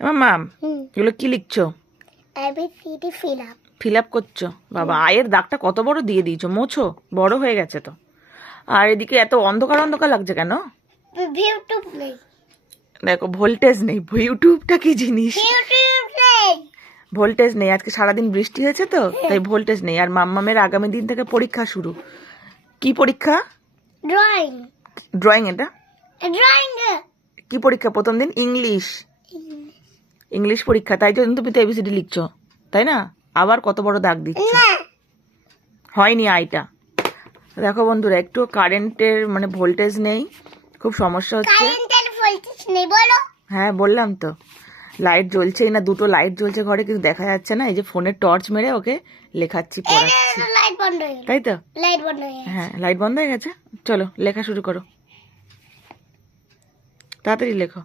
মাম এগুলো কি লিখছো? ABCD fill up. Fill up করছো? বাবা আয়ের দাগটা কত বড় দিয়ে দিয়েছো, মোছো, বড় হয়ে গেছে তো। আর এদিকে এত অন্ধকার অন্ধকার লাগছে কেন? YouTube নেই। দেখো ভোল্টেজ নেই। ইউটিউবটা কি জিনিস? YouTube নেই। ভোল্টেজ নেই, আজকে সারাদিন বৃষ্টি হয়েছে তো তাই ভোল্টেজ নেই। আর মাম্মামের আগামী দিন থেকে পরীক্ষা শুরু। কি পরীক্ষা? ড্রয়িং। ড্রয়িং। এটা ড্রয়িং কি পরীক্ষা? প্রথম দিন ইংলিশ। ইংলিশ পরীক্ষা, তাই জন্য তুমি তো এবিসিডি লিখছো, তাই না? আবার কত বড় দাগ দিচ্ছ। হয়নি আইটা। দেখো বন্ধুরা, একটু কারেন্টের মানে ভোল্টেজ নেই, খুব সমস্যা হচ্ছে। কারেন্টের ভোল্টেজ নেই বলো? হ্যাঁ বললাম তো, লাইট জ্বলছেই না, দুটো লাইট জ্বলছে ঘরে কিন্তু দেখা যাচ্ছে না। এই যে ফোনের টর্চ মেরে ওকে লেখাচ্ছি, পড়াচ্ছি, লাইট বন্ধ হয়ে গেছে। তাই তো? লাইট বন্ধ হয়ে গেছে। হ্যাঁ লাইট বন্ধ হয়ে গেছে। চলো লেখা শুরু করো, তাড়াতাড়ি লেখো।